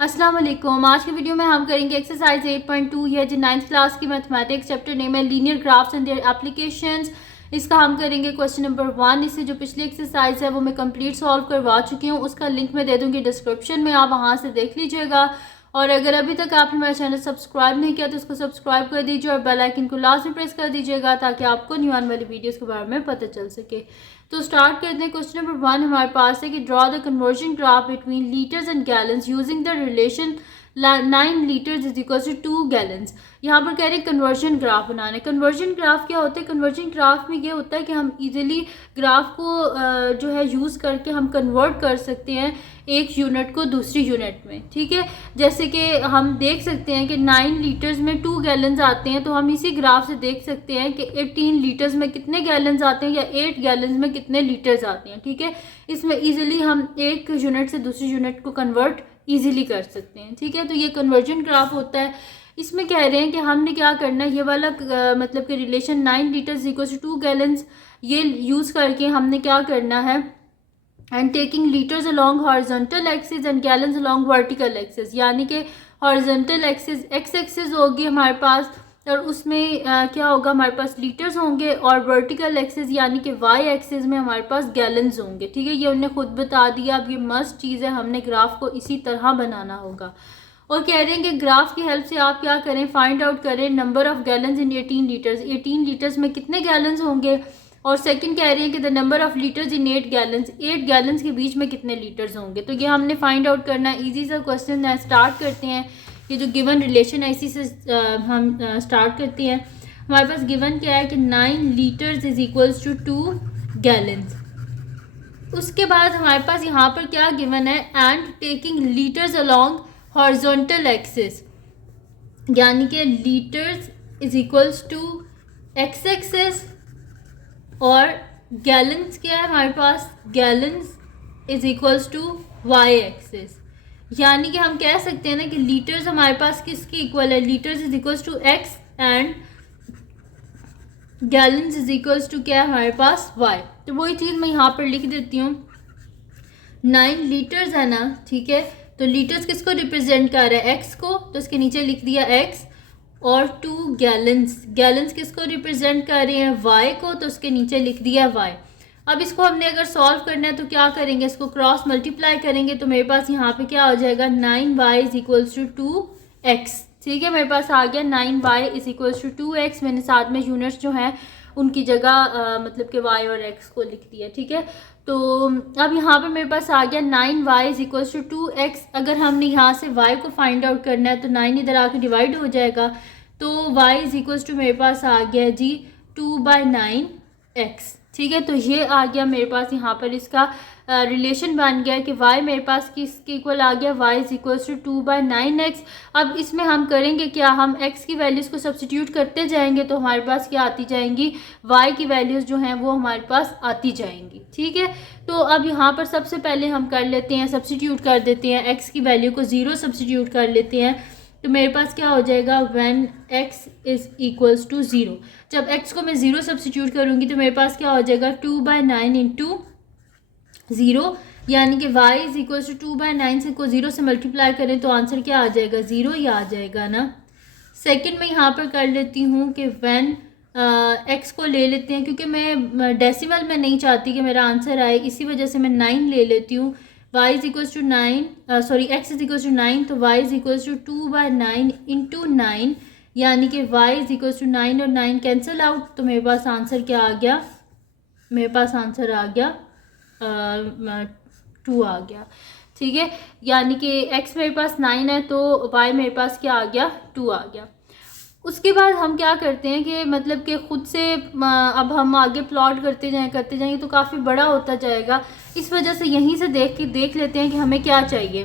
अस्सलाम वालेकुम। आज की वीडियो में हम करेंगे एक्सरसाइज 8.2। यह जो 9th क्लास की मैथमेटिक्स चैप्टर नेम है linear graphs and their applications. इसका हम करेंगे क्वेश्चन नंबर 1। इससे जो पिछली एक्सरसाइज है वो मैं कंप्लीट सॉल्व करवा चुकी हूँ, उसका लिंक मैं दे दूँगी डिस्क्रिप्शन में, आप वहाँ से देख लीजिएगा। और अगर अभी तक आपने मेरा चैनल सब्सक्राइब नहीं किया तो उसको सब्सक्राइब कर दीजिए और बेल आइकन को लाजमी प्रेस कर दीजिएगा ताकि आपको न्यू आने वाली वीडियोस के बारे में पता चल सके। तो स्टार्ट करते हैं। क्वेश्चन नंबर 1 हमारे पास है कि draw the conversion graph between litres and gallons using the relation 9 litres is equal to 2 gallons. यहाँ पर कह रहे हैं कन्वर्जन ग्राफ बनाना है। कन्वर्जन ग्राफ क्या होता है? कन्वर्जन ग्राफ में ये होता है कि हम इजीली ग्राफ को जो है यूज़ करके हम कन्वर्ट कर सकते हैं एक यूनिट को दूसरी यूनिट में। ठीक है, जैसे कि हम देख सकते हैं कि 9 लीटर्स में 2 गैलन्स आते हैं, तो हम इसी ग्राफ से देख सकते हैं कि 18 लीटर्स में कितने गैलन्स आते हैं या 8 गैलन्स में कितने लीटर्स आते हैं। ठीक है, इसमें इजीली हम एक यूनिट से दूसरी यूनिट को कन्वर्ट ईजिली कर सकते हैं। ठीक है, तो ये कन्वर्जन ग्राफ होता है। इसमें कह रहे हैं कि हमने क्या करना है, ये वाला मतलब कि relation 9 litres equal to 2 gallons ये यूज़ करके हमने क्या करना है, and taking litres along horizontal axis and gallons along vertical axis, यानी कि हॉरिजॉन्टल एक्सिस एक्स एक्सिस होगी हमारे पास और उसमें क्या होगा, हमारे पास लीटर्स होंगे, और वर्टिकल एक्सिस यानी कि वाई एक्सिस में हमारे पास गैलन्स होंगे। ठीक है, ये उन्हें खुद बता दिया। अब ये मस्ट चीज़ है, हमने ग्राफ को इसी तरह बनाना होगा। और कह रहे हैं कि ग्राफ की हेल्प से आप क्या करें, फाइंड आउट करें number of gallons in 18 litres. 18 litres में कितने गैलन्स होंगे, और सेकंड कह रही है कि the number of litres in 8 gallons, 8 gallons के बीच में कितने लीटर्स होंगे। तो ये हमने फाइंड आउट करना है। ईजी सा क्वेश्चन है, स्टार्ट करते हैं। ये जो गिवन रिलेशन है इसी से हम स्टार्ट करते हैं। हमारे पास गिवन क्या है कि 9 litres is equals to 2 gallons. उसके बाद हमारे पास यहाँ पर क्या गिवन है, and taking litres along horizontal axis, यानी कि litres is equals to x axis, और गैलन्स क्या है हमारे पास, gallons is equals to y axis. यानी कि हम कह सकते हैं ना कि लीटर्स हमारे पास किसके इक्वल है, litres is equals to x and gallons is equals to क्या है हमारे पास, वाई। तो वही चीज़ मैं यहाँ पर लिख देती हूँ। 9 लीटर्स है ना, ठीक है, तो लीटर्स किसको रिप्रेजेंट कर रहा है, एक्स को, तो इसके नीचे लिख दिया एक्स, और 2 गैलन्स, गैलन्स किसको रिप्रेजेंट कर रहे हैं, वाई को, तो उसके नीचे लिख दिया वाई। अब इसको हमने अगर सॉल्व करना है तो क्या करेंगे, इसको क्रॉस मल्टीप्लाई करेंगे, तो मेरे पास यहाँ पे क्या हो जाएगा, 9y is equals to 2x। ठीक है, मेरे पास आ गया 9y is equals to 2x। मैंने साथ में यूनिट्स जो हैं उनकी जगह मतलब कि y और x को लिख दिया। ठीक है, तो अब यहाँ पे मेरे पास आ गया 9y is equals to 2x। अगर हमने यहाँ से y को फाइंड आउट करना है तो 9 इधर आके डिवाइड हो जाएगा, तो y इज इक्वल्स टू मेरे पास आ गया जी 2/9x। ठीक है, तो ये आ गया मेरे पास, यहाँ पर इसका रिलेशन बन गया कि y मेरे पास किसके इक्वल आ गया, y is equals to 2/9x। अब इसमें हम करेंगे क्या, हम x की वैल्यूज़ को सब्स्टिट्यूट करते जाएंगे तो हमारे पास क्या आती जाएंगी, y की वैल्यूज़ जो हैं वो हमारे पास आती जाएंगी। ठीक है, तो अब यहाँ पर सबसे पहले हम कर लेते हैं, सब्स्टिट्यूट कर देते हैं, x की वैल्यू को 0 सब्स्टिट्यूट कर लेते हैं, तो मेरे पास क्या हो जाएगा, when x is equals to 0। जब x को मैं 0 सब्स्टिट्यूट करूँगी तो मेरे पास क्या हो जाएगा, 2/9 इंटू 0, यानी कि y इज इक्वल्स टू 2/9 से को 0 से मल्टीप्लाई करें तो आंसर क्या आ जाएगा, 0 ही आ जाएगा ना। सेकंड में यहाँ पर कर लेती हूँ कि व्हेन x को ले लेते हैं, क्योंकि मैं डेसिमल में नहीं चाहती कि मेरा आंसर आए, इसी वजह से मैं 9 ले लेती हूँ। y is equals to 9 sorry x is equals to 9, तो y is equals to 2/9 into 9, यानी कि y इज इक्वल्स टू 9 और 9 कैंसिल आउट, तो मेरे पास आंसर क्या आ गया, मेरे पास आंसर आ गया 2 आ गया। ठीक है, यानी कि x मेरे पास 9 है तो y मेरे पास क्या आ गया, 2 आ गया। उसके बाद हम क्या करते हैं कि मतलब कि ख़ुद से अब हम आगे प्लॉट करते जाएंगे तो काफ़ी बड़ा होता जाएगा। इस वजह से यहीं से देख लेते हैं कि हमें क्या चाहिए।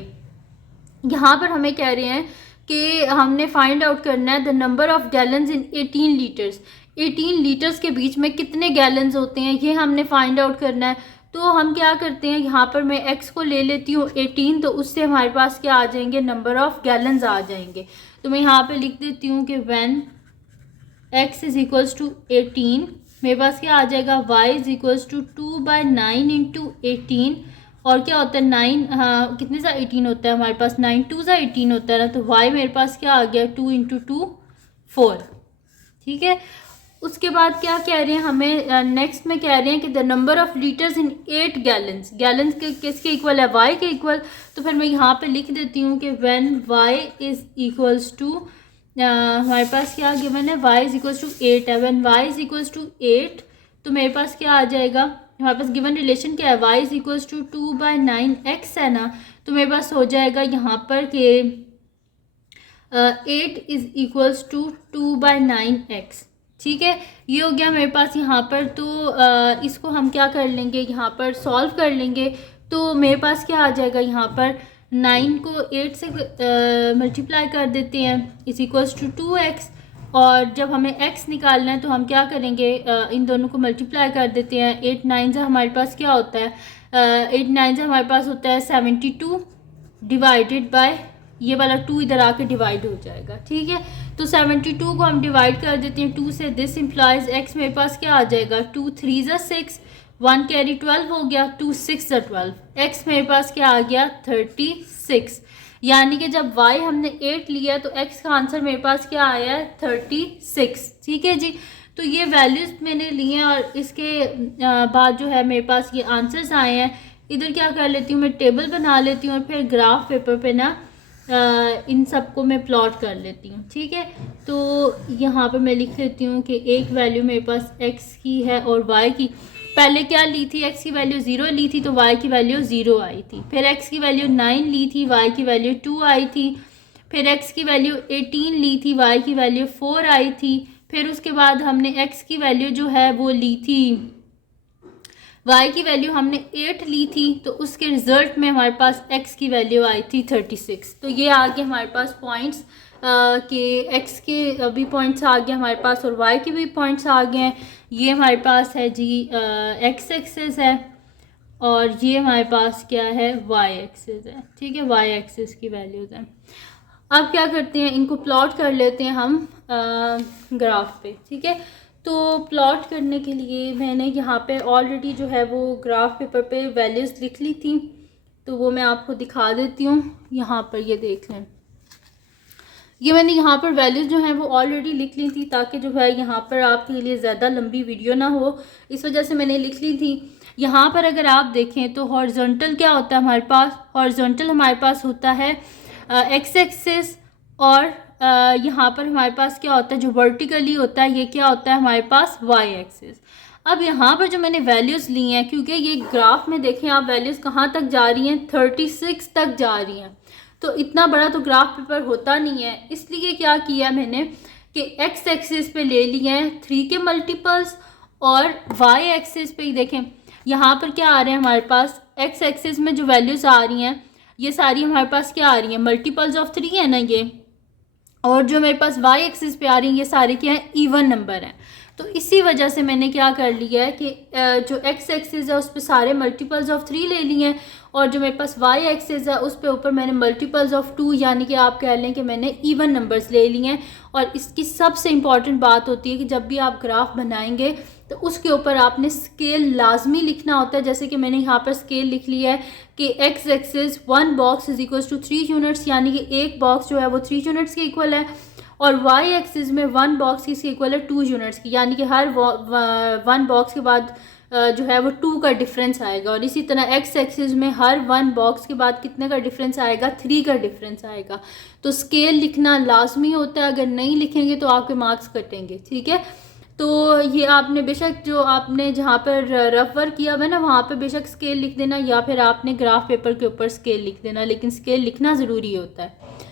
यहाँ पर हमें कह रहे हैं कि हमने फाइंड आउट करना है the number of gallons in 18 litres. 18 litres के बीच में कितने गैलन्स होते हैं ये हमने फाइंड आउट करना है। तो हम क्या करते हैं, यहाँ पर मैं x को ले लेती हूँ 18, तो उससे हमारे पास क्या आ जाएंगे, नंबर ऑफ़ गैलन्स आ जाएंगे। तो मैं यहाँ पे लिख देती हूँ कि when x is equals to 18, मेरे पास क्या आ जाएगा, y is equals to 2/9 into 18, और क्या होता है 9, हाँ कितने सा 18 होता है हमारे पास, 9 2 सा 18 होता है ना, तो y मेरे पास क्या आ गया 2 इंटू 2 4। ठीक है, उसके बाद क्या कह रहे हैं हमें, नेक्स्ट में कह रहे हैं कि the number of litres in 8 gallons, gallons के किसके इक्वल है, y के इक्वल। तो फिर मैं यहाँ पे लिख देती हूँ कि when y is equals to, हमारे पास क्या गिवन है, y इज इक्वल्स टू 8 है, when y is equals to 8 तो मेरे पास क्या आ जाएगा, हमारे पास गिवन रिलेशन क्या है, y is equals to 2/9x है ना, तो मेरे पास हो जाएगा यहाँ पर कि 8 इज इक्वल्स टू 2/9x। ठीक है, ये हो गया मेरे पास यहाँ पर। तो इसको हम क्या कर लेंगे, यहाँ पर सॉल्व कर लेंगे, तो मेरे पास क्या आ जाएगा, यहाँ पर 9 को 8 से मल्टीप्लाई कर देते हैं इज इक्वल्स टू 2x, और जब हमें x निकालना है तो हम क्या करेंगे, इन दोनों को मल्टीप्लाई कर देते हैं। 8 9 से हमारे पास क्या होता है, 8 9 से हमारे पास होता है 72 डिवाइडेड बाय, ये वाला 2 इधर आके डिवाइड हो जाएगा। ठीक है, तो 72 को हम डिवाइड कर देते हैं 2 से, दिस इम्प्लाइज x मेरे पास क्या आ जाएगा, 2 3 ज़ा 6, 1 कैरी 12 हो गया, 2 6 ज़ा 12, x मेरे पास क्या आ गया 36। यानी कि जब y हमने 8 लिया तो x का आंसर मेरे पास क्या आया है 36। ठीक है जी, तो ये वैल्यूज़ मैंने लिए हैं और इसके बाद जो है मेरे पास ये आंसर्स आए हैं। इधर क्या कर लेती हूँ मैं, टेबल बना लेती हूँ और फिर ग्राफ पेपर पे ना इन सबको मैं प्लॉट कर लेती हूँ। ठीक है, तो यहाँ पर मैं लिख लेती हूँ कि एक वैल्यू मेरे पास x की है और y की, पहले क्या ली थी, x की वैल्यू 0 ली थी तो y की वैल्यू 0 आई थी, फिर x की वैल्यू 9 ली थी, y की वैल्यू 2 आई थी, फिर x की वैल्यू 18 ली थी, y की वैल्यू 4 आई थी, फिर उसके बाद हमने x की वैल्यू जो है वो ली थी, y की वैल्यू हमने 8 ली थी, तो उसके रिजल्ट में हमारे पास x की वैल्यू आई थी 36। तो ये आ गए हमारे पास पॉइंट्स कि x के भी पॉइंट्स आ गए हमारे पास और y के भी पॉइंट्स आ गए हैं। ये हमारे पास है जी x एक्सिस है और ये हमारे पास क्या है y एक्सिस है। ठीक है, y एक्सिस की वैल्यूज़ हैं। अब क्या करते हैं, इनको प्लॉट कर लेते हैं हम ग्राफ पे। ठीक है, तो प्लॉट करने के लिए मैंने यहाँ पे ऑलरेडी जो है वो ग्राफ पेपर पे वैल्यूज़ लिख ली थी, तो वो मैं आपको दिखा देती हूँ। यहाँ पर ये देख लें, ये मैंने यहाँ पर वैल्यूज़ जो हैं वो ऑलरेडी लिख ली थी ताकि जो है यहाँ पर आपके लिए ज़्यादा लंबी वीडियो ना हो, इस वजह से मैंने लिख ली थी। यहाँ पर अगर आप देखें तो हॉरिजॉन्टल क्या होता है हमारे पास, हॉरिजॉन्टल हमारे पास होता है एक्स एक्सिस, और यहाँ पर हमारे पास क्या होता है जो वर्टिकली होता है, ये क्या होता है हमारे पास वाई एक्सिस। अब यहाँ पर जो मैंने वैल्यूज़ ली हैं, क्योंकि ये ग्राफ में देखें आप वैल्यूज़ कहाँ तक जा रही हैं, 36 तक जा रही हैं, तो इतना बड़ा तो ग्राफ पेपर होता नहीं है, इसलिए क्या किया मैंने कि एक्स एक्सिस पे ले लिए हैं 3 के मल्टीपल्स, और वाई एक्सिस पे ही देखें यहाँ पर क्या आ रहे हैं हमारे पास, एक्स एक्सिस में जो वैल्यूज़ आ रही हैं ये सारी हमारे पास क्या आ रही हैं, मल्टीपल्स ऑफ 3 है ना ये, और जो मेरे पास वाई एक्सिस पे आ रही हैं ये सारे क्या हैं, इवन नंबर हैं। तो इसी वजह से मैंने क्या कर लिया है कि जो एक्स एक्सिस है उस पर सारे मल्टीपल्स ऑफ 3 ले लिए हैं, और जो मेरे पास वाई एक्सिस है उस पे ऊपर मैंने मल्टीपल्स ऑफ 2, यानी कि आप कह लें कि मैंने इवन नंबर्स ले लिए हैं। और इसकी सबसे इम्पॉर्टेंट बात होती है कि जब भी आप ग्राफ बनाएंगे तो उसके ऊपर आपने स्केल लाजमी लिखना होता है। जैसे कि मैंने यहाँ पर स्केल लिख लिया है कि x axis 1 box is equal to 3 units, यानी कि एक बॉक्स जो है वो 3 यूनिट्स के इक्वल है, और वाई एक्सिस में 1 बॉक्स किसके इक्वल है, 2 यूनिट्स की, यानी कि हर 1 बॉक्स के बाद जो है वो 2 का डिफरेंस आएगा। और इसी तरह एक्स एक्सिस में हर 1 बॉक्स के बाद कितने का डिफरेंस आएगा, 3 का डिफरेंस आएगा। तो स्केल लिखना लाजमी होता है, अगर नहीं लिखेंगे तो आपके मार्क्स कटेंगे। ठीक है, तो ये आपने बेशक जो आपने जहाँ पर रफ वर्क किया हुआ है ना वहाँ पे बेशक स्केल लिख देना, या फिर आपने ग्राफ पेपर के ऊपर स्केल लिख देना, लेकिन स्केल लिखना ज़रूरी होता है।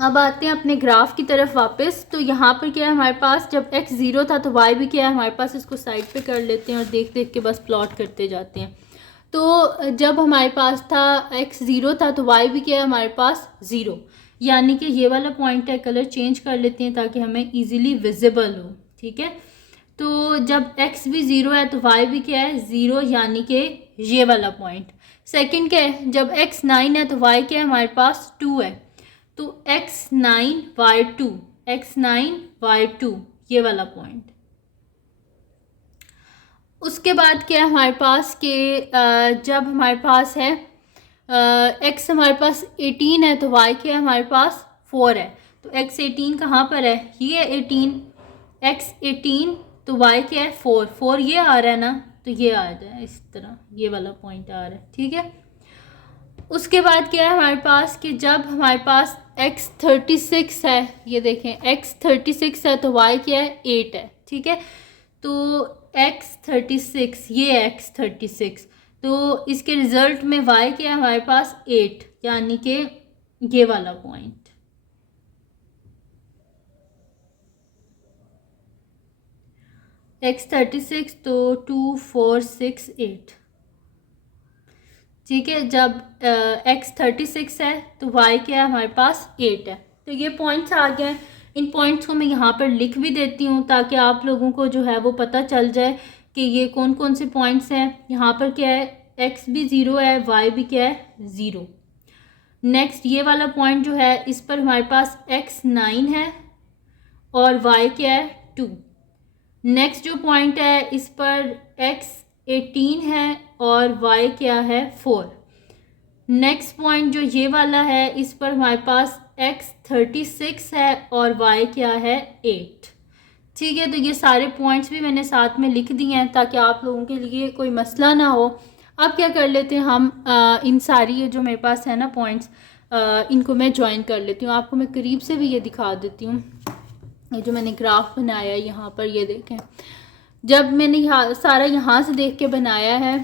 अब आते हैं अपने ग्राफ की तरफ वापस। तो यहाँ पर क्या है हमारे पास, जब x 0 था तो y भी क्या है हमारे पास, इसको साइड पे कर लेते हैं और देख देख के बस प्लॉट करते जाते हैं। तो जब हमारे पास था x 0 था तो y भी क्या है हमारे पास 0, यानी कि ये वाला पॉइंट है, कलर चेंज कर लेते हैं ताकि हमें ईजिली विजिबल हो। ठीक है, तो जब x भी 0 है तो y भी क्या है 0, यानी कि ये वाला पॉइंट। सेकंड क्या है, जब x 9 है तो y क्या है हमारे पास 2 है, तो x9 y2, x9 y2 ये वाला पॉइंट। उसके बाद क्या है हमारे पास कि जब हमारे पास है x हमारे पास 18 है तो y क्या है हमारे पास 4 है। तो x 18 कहाँ पर है, ये 18, x 18 तो y क्या है 4, 4 ये आ रहा है ना, तो ये आ जाए इस तरह, ये वाला पॉइंट आ रहा है, ठीक है। उसके बाद क्या है हमारे पास कि जब हमारे पास x 36 है, ये देखें x 36 है तो y क्या है 8 है, ठीक है। तो x 36, ये x 36, तो इसके रिजल्ट में y क्या है हमारे पास 8, यानी कि ये वाला पॉइंट। x 36 तो 2 4 6 8, ठीक है। जब x 36 है तो y क्या है हमारे पास 8 है। तो ये पॉइंट्स आ गए। इन पॉइंट्स को मैं यहाँ पर लिख भी देती हूँ ताकि आप लोगों को जो है वो पता चल जाए कि ये कौन कौन से पॉइंट्स हैं। यहाँ पर क्या है, x भी 0 है, y भी क्या है 0। नेक्स्ट ये वाला पॉइंट जो है, इस पर हमारे पास x 9 है और y क्या है 2। नेक्स्ट जो पॉइंट है, इस पर x 18 है और y क्या है 4। नेक्स्ट पॉइंट जो ये वाला है, इस पर हमारे पास x 36 है और y क्या है 8, ठीक है। तो ये सारे पॉइंट्स भी मैंने साथ में लिख दिए हैं ताकि आप लोगों के लिए कोई मसला ना हो। अब क्या कर लेते हैं हम, इन सारी ये जो मेरे पास है ना पॉइंट्स, इनको मैं ज्वाइन कर लेती हूँ। आपको मैं करीब से भी ये दिखा देती हूँ। ये जो मैंने ग्राफ बनाया है यहाँ पर, ये देखें, जब मैंने यहाँ सारा यहाँ से देख के बनाया है,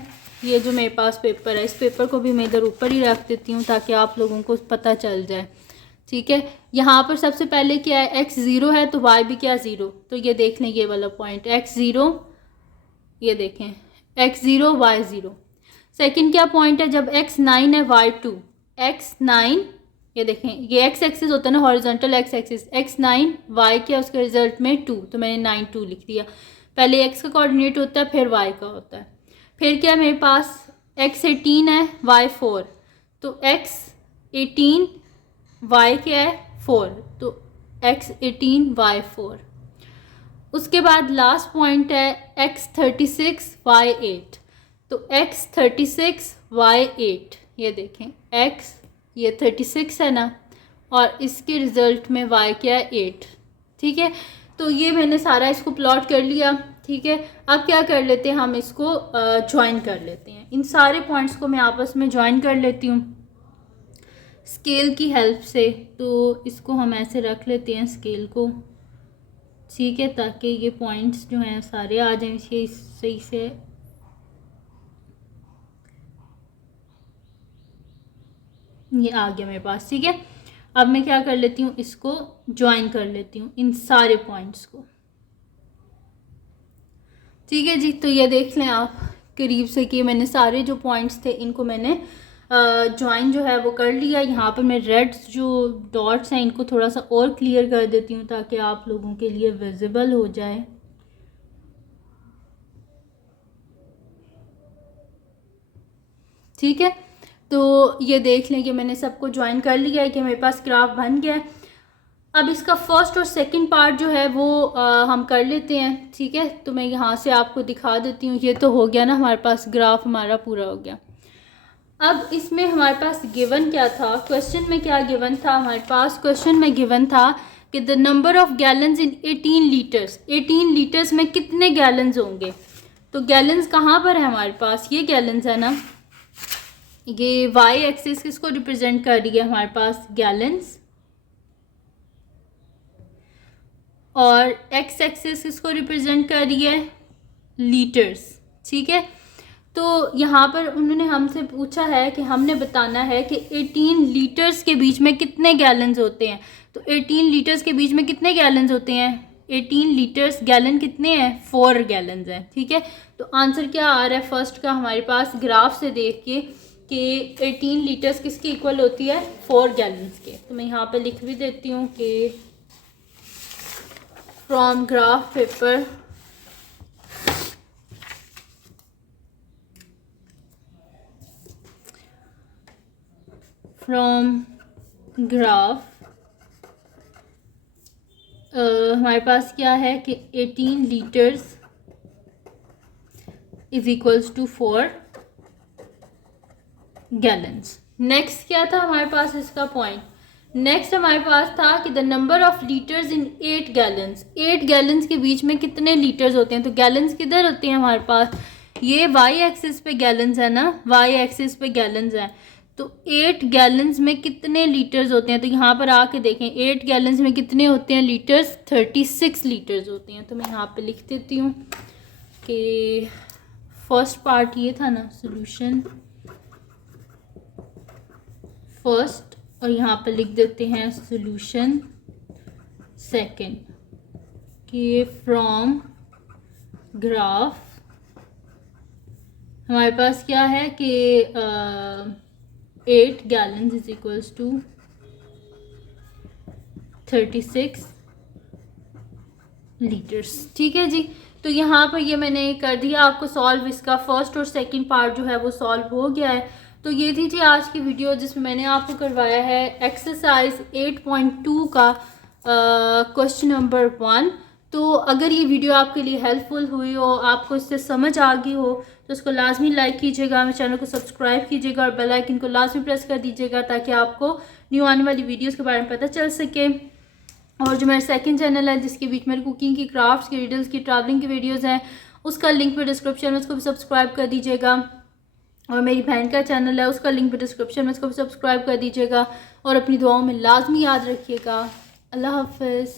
ये जो मेरे पास पेपर है, इस पेपर को भी मैं इधर ऊपर ही रख देती हूँ ताकि आप लोगों को पता चल जाए, ठीक है। यहाँ पर सबसे पहले क्या है, x 0 है तो y भी क्या 0, तो ये देख लें ये वाला पॉइंट x 0, ये देखें x 0 y 0। सेकंड क्या पॉइंट है, जब x 9 है y 2, x 9, ये देखें ये x एक्सिस होता है ना, horizontal x axis, x 9 y क्या उसके रिजल्ट में 2, तो मैंने 9 2 लिख दिया। पहले x का कोऑर्डिनेट होता है फिर y का होता है। फिर क्या मेरे पास x 18 है y 4, तो x 18 y क्या है 4, तो x 18 y 4। उसके बाद लास्ट पॉइंट है x 36 y 8, तो x 36 y 8, ये देखें x ये 36 है ना, और इसके रिज़ल्ट में y क्या है 8, ठीक है। तो ये मैंने सारा इसको प्लॉट कर लिया, ठीक है। अब क्या कर लेते हैं, हम इसको ज्वाइन कर लेते हैं। इन सारे पॉइंट्स को मैं आपस में ज्वाइन कर लेती हूँ स्केल की हेल्प से। तो इसको हम ऐसे रख लेते हैं स्केल को, ठीक है, ताकि ये पॉइंट्स जो हैं सारे आ जाएं सही से। ये आ गया मेरे पास, ठीक है। अब मैं क्या कर लेती हूँ, इसको ज्वाइन कर लेती हूँ इन सारे पॉइंट्स को, ठीक है जी। तो ये देख लें आप करीब से कि मैंने सारे जो पॉइंट्स थे इनको मैंने ज्वाइन जो है वो कर लिया। यहाँ पर मैं रेड जो डॉट्स हैं इनको थोड़ा सा और क्लियर कर देती हूँ ताकि आप लोगों के लिए विजिबल हो जाए। ठीक है, तो ये देख लें कि मैंने सबको ज्वाइन कर लिया है कि मेरे पास ग्राफ बन गया है। अब इसका फर्स्ट और सेकंड पार्ट जो है वो हम कर लेते हैं, ठीक है। तो मैं यहाँ से आपको दिखा देती हूँ। ये तो हो गया ना, हमारे पास ग्राफ हमारा पूरा हो गया। अब इसमें हमारे पास गिवन क्या था, क्वेश्चन में क्या गिवन था हमारे पास, क्वेश्चन में गिवन था कि the number of gallons in 18 litres, 18 litres में कितने गैलन्स होंगे। तो गैलन्स कहाँ पर है हमारे पास, ये गैलन्स है ना, ये वाई एक्सिस किसको रिप्रेजेंट कर रही है हमारे पास, गैलन्स, और एक्स एक्सिस किसको रिप्रेजेंट कर रही है, लीटर्स, ठीक है। तो यहाँ पर उन्होंने हमसे पूछा है कि हमने बताना है कि 18 लीटर्स के बीच में कितने गैलन्स होते हैं। तो 18 लीटर्स के बीच में कितने गैलन्स होते हैं, 18 लीटर्स, गैलन कितने हैं, 4 गैलन्स हैं, ठीक है। तो आंसर क्या आ रहा है फर्स्ट का हमारे पास ग्राफ से देख के कि 18 लीटर्स किसकी इक्वल होती है, 4 गैलन्स के। तो मैं यहाँ पे लिख भी देती हूँ कि फ्रॉम ग्राफ पेपर हमारे पास क्या है कि 18 litres is equals to 4 gallons. Next क्या था हमारे पास इसका पॉइंट, नेक्स्ट हमारे पास था कि the number of litres in 8 gallons, 8 gallons के बीच में कितने लीटर्स होते हैं। तो गैलन्स किधर होते हैं हमारे पास, ये वाई एक्सिस पे गैलन्स है ना, वाई एक्सिस पे गैलन्स है। तो 8 गैलन्स में कितने लीटर्स होते हैं, तो यहाँ पर आके देखें 8 गैलन्स में कितने होते हैं लीटर्स, 36 लीटर्स होते हैं। तो मैं यहाँ पे लिख देती हूँ कि फर्स्ट पार्ट ये था ना सोल्यूशन फर्स्ट, और यहाँ पे लिख देते हैं सोल्यूशन सेकंड कि फ्रॉम ग्राफ हमारे पास क्या है कि 8 gallons is equals to 36 litres. ठीक है जी, तो यहाँ पर ये मैंने कर दिया आपको सॉल्व, इसका फर्स्ट और सेकंड पार्ट जो है वो सॉल्व हो गया है। तो ये थी आज की वीडियो जिसमें मैंने आपको करवाया है एक्सरसाइज 8.2 का क्वेश्चन नंबर 1। तो अगर ये वीडियो आपके लिए हेल्पफुल हुई हो, आपको इससे समझ आ गई हो, तो उसको लाजमी लाइक कीजिएगा, मेरे चैनल को सब्सक्राइब कीजिएगा और बेल आइकन को लाजमी प्रेस कर दीजिएगा ताकि आपको न्यू आने वाली वीडियोस के बारे में पता चल सके। और जो मेरा सेकंड चैनल है जिसके बीच में कुकिंग की, क्राफ्ट्स की, रिडल्स की, ट्रैवलिंग की वीडियोस हैं, उसका लिंक भी डिस्क्रिप्शन में, उसको भी सब्सक्राइब कर दीजिएगा। और मेरी बहन का चैनल है उसका लिंक भी डिस्क्रिप्शन में, उसको भी सब्सक्राइब कर दीजिएगा। और अपनी दुआओं में लाजमी याद रखिएगा। अल्लाह हाफ़िज़।